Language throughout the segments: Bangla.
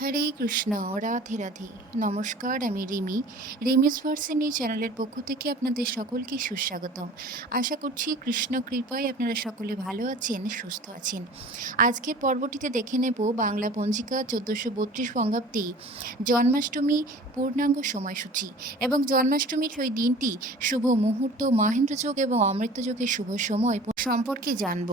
হরে কৃষ্ণ, রাধে রাধে। নমস্কার, আমি রিমি। রিমিস ভার্সেন এই চ্যানেলের পক্ষ থেকে আপনাদের সকলকে সুস্বাগতম। আশা করছি কৃষ্ণ কৃপায় আপনারা সকলে ভালো আছেন, সুস্থ আছেন। আজকের পর্বটিতে দেখে নেব বাংলা পঞ্জিকা চোদ্দোশো বত্রিশ বঙ্গাব্দে জন্মাষ্টমী পূর্ণাঙ্গ সময়সূচি এবং জন্মাষ্টমীর ওই দিনটি শুভ মুহূর্ত মহেন্দ্রযোগ এবং অমৃতযোগের শুভ সময় সম্পর্কে জানব।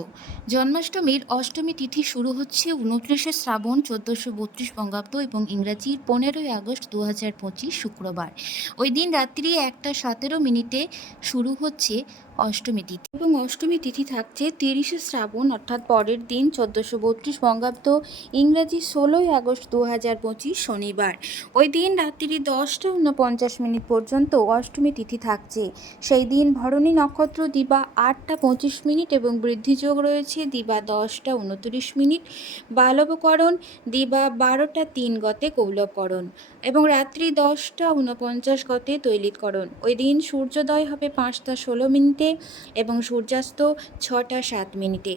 জন্মাষ্টমীর অষ্টমী তিথি শুরু হচ্ছে উনত্রিশে শ্রাবণ চোদ্দোশো বত্রিশ বঙ্গাব্দ এবং ইংরাজির পনেরোই আগস্ট দু হাজার পঁচিশ শুক্রবার। ওই দিন রাত্রি একটা সতেরো মিনিটে শুরু হচ্ছে অষ্টমী তিথি। এবং অষ্টমী তিথি থাকছে তিরিশে শ্রাবণ, অর্থাৎ পরের দিন চোদ্দোশো বত্রিশ বঙ্গাব্দ ইংরাজি ষোলোই আগস্ট দু হাজার পঁচিশ শনিবার। ওই দিন রাত্রি দশটা ঊনপঞ্চাশ মিনিট পর্যন্ত অষ্টমী তিথি থাকছে। সেই দিন ভরণী নক্ষত্র দিবা আটটা পঁচিশ মিনিট এবং বৃদ্ধিযোগ রয়েছে দিবা দশটা উনত্রিশ মিনিট। বালবকরণ দিবা বারোটা তিন গতে কৌলবকরণ এবং রাত্রি দশটা উনপঞ্চাশ গতে তৈলিতকরণ। ওই দিন সূর্যোদয় হবে পাঁচটা ষোলো মিনিটে এবং সূর্যাস্ত ছটা সাত মিনিটে।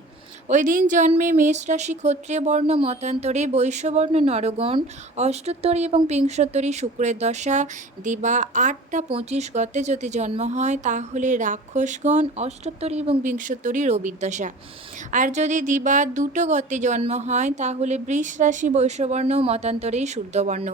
ওই দিন জন্মে মেষ রাশি ক্ষত্রিয় বর্ণ মতান্তরে বৈশ্যবর্ণ নরগণ, অষ্টোত্তরী এবং বিংশোত্তরী শুক্রের দশা, দিবা আটটা পঁচিশ গতে যদি জন্ম হয়, তাহলে রাক্ষসগণ, অষ্টোত্তরী এবং বিংশোত্তরী রবির দশা। আর যদি দিবা দুটো গতে জন্ম হয়, তাহলে বৃষ রাশি বৈশ্যবর্ণ মতান্তরে শুদ্ধবর্ণ।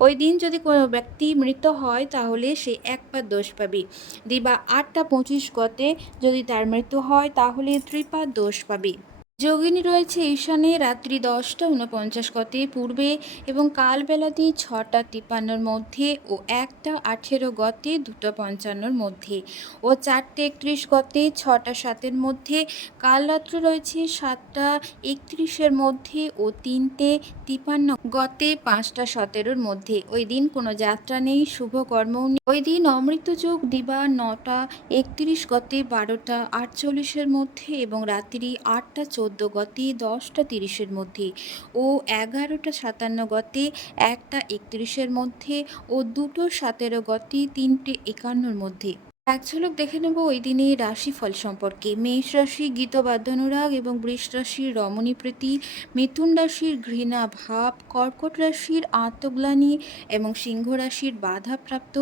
ওই দিন যদি কোনো ব্যক্তি মৃত হয়, তাহলে সে এক পা দোষ পাবে। দিবা আটটা পঁচিশ গতে যদি তার মৃত্যু হয় তাহলে ত্রিপা দোষ পাবে। যোগিনী রয়েছে ঈশানে রাত্রি দশটা উনপঞ্চাশ গতে পূর্বে এবং কালবেলাতে ছটা তিপ্পান্নর মধ্যে ও একটা আঠেরো গতে দুটো পঞ্চান্নর মধ্যে ও চারটে একত্রিশ গতে ছটা সাতের মধ্যে কাল রাত্র রয়েছে সাতটা একত্রিশের মধ্যে ও তিনটে তিপান্ন গতে পাঁচটা সতেরোর মধ্যে। ওই দিন কোনো যাত্রা নেই, শুভ কর্মও নেই। ওই দিন অমৃত যোগ দিবা নটা একত্রিশ গতে বারোটা আটচল্লিশের মধ্যে এবং রাত্রি আটটা চোদ্দ গতে, দশটা তিরিশের মধ্যে ও এগারোটা সাতান্ন গতি, একটা একত্রিশের মধ্যে ও দুটো সতেরো গতি, তিনটে একান্নর মধ্যে। এক ঝলক দেখে নেব ওই দিনের রাশিফল সম্পর্কে। মেষ রাশি গীতবাদ্যানুরাগ এবং বৃষ রাশির রমণী প্রীতি, মিথুন রাশির ঘৃণা ভাব, কর্কট রাশির আত্মগ্লানি এবং সিংহ রাশির বাধাপ্রাপ্ত,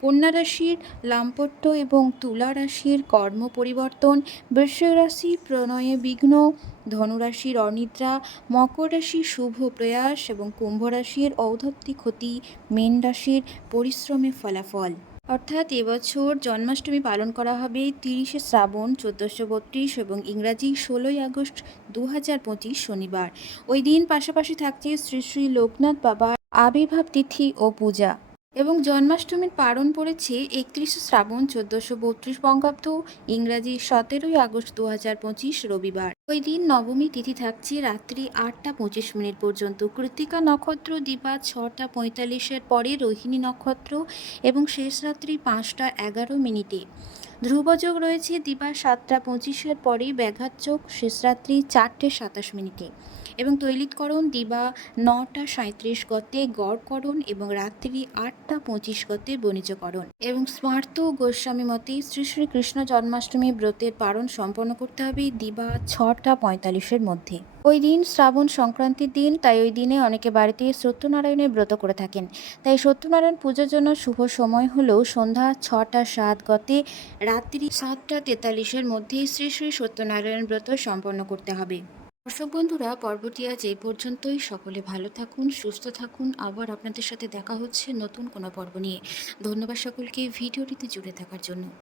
কন্যা রাশির লাম্পট্য এবং তুলা রাশির কর্ম পরিবর্তন বৃশ্চিক রাশি প্রণয়ে বিঘ্ন ধনুরাশির অনিদ্রা, মকর রাশির শুভ প্রয়াস এবং কুম্ভ রাশির ক্ষতি, মীন রাশির পরিশ্রমে ফলাফল। অর্থাৎ এবছর জন্মাষ্টমী পালন করা হবে তিরিশে শ্রাবণ, চোদ্দোশো বত্রিশ এবং ইংরাজি ষোলোই আগস্ট দু হাজার পঁচিশ শনিবার। ওই দিন পাশাপাশি থাকছে শ্রী শ্রী লোকনাথ বাবার আবির্ভাব তিথি ও পূজা। এবং জন্মাষ্টমীর পালন পড়েছে একত্রিশে শ্রাবণ চোদ্দোশো বত্রিশ বঙ্গাব্দ, ইংরাজি সতেরোই আগস্ট দু হাজার পঁচিশ রবিবার। ওই দিন নবমী তিথি থাকছে রাত্রি আটটা পঁচিশ মিনিট পর্যন্ত। কৃত্তিকা নক্ষত্র দিবা ছটা পঁয়তাল্লিশের পরে রোহিণী নক্ষত্র এবং শেষ রাত্রি পাঁচটা এগারো মিনিটে। ধ্রুবযোগ রয়েছে দিবা সাতটা পঁচিশের পরে ব্যাঘাত যোগ, শেষ রাত্রি চারটে সাতাশ মিনিটে। এবং তৈলিতকরণ দিবা নটা সাঁত্রিশ গতে, গড়করণ এবং রাত্রি আটটা পঁচিশ গতে বণিজকরণ। এবং স্মার্ত গোস্বামী মতে শ্রী শ্রী কৃষ্ণ জন্মাষ্টমী ব্রতের পালন সম্পন্ন করতে হবে দিবা ছটা পঁয়তাল্লিশের মধ্যে। ওই দিন শ্রাবণ সংক্রান্তির দিন, তাই ওই দিনে অনেকে বাড়িতে সত্যনারায়ণের ব্রত করে থাকেন। তাই সত্যনারায়ণ পুজোর জন্য শুভ সময় হলো সন্ধ্যা ছটা সাত গতে, রাত্রি সাতটা তেতাল্লিশের মধ্যে শ্রী শ্রী সত্যনারায়ণ ব্রত সম্পন্ন করতে হবে। দর্শক বন্ধুরা, পর্বটি আজ এই পর্যন্তই। সকলে ভালো থাকুন, সুস্থ থাকুন। আবার আপনাদের সাথে দেখা হচ্ছে নতুন কোনো পর্ব নিয়ে। ধন্যবাদ সকলকে। ভিডিওটিতে জুড়ে থাকার জন্য।